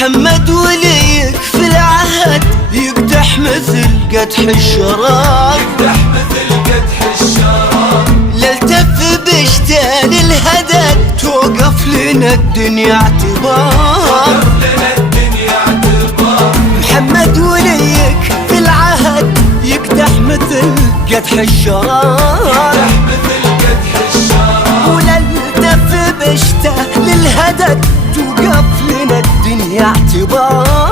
محمد وليك في العهد يقدح مثل قدح الشراب، يقدح مثل قدح الشراب. للتف بشتال الهدد توقف لنا الدنيا اعتبار، توقف لنا الدنيا اعتبار. محمد وليك في العهد يقدح مثل قدح الشراب، يقدح مثل قدح الشراب. وللتف بشتال الهدد توقف لنا الدنيا اعتبار.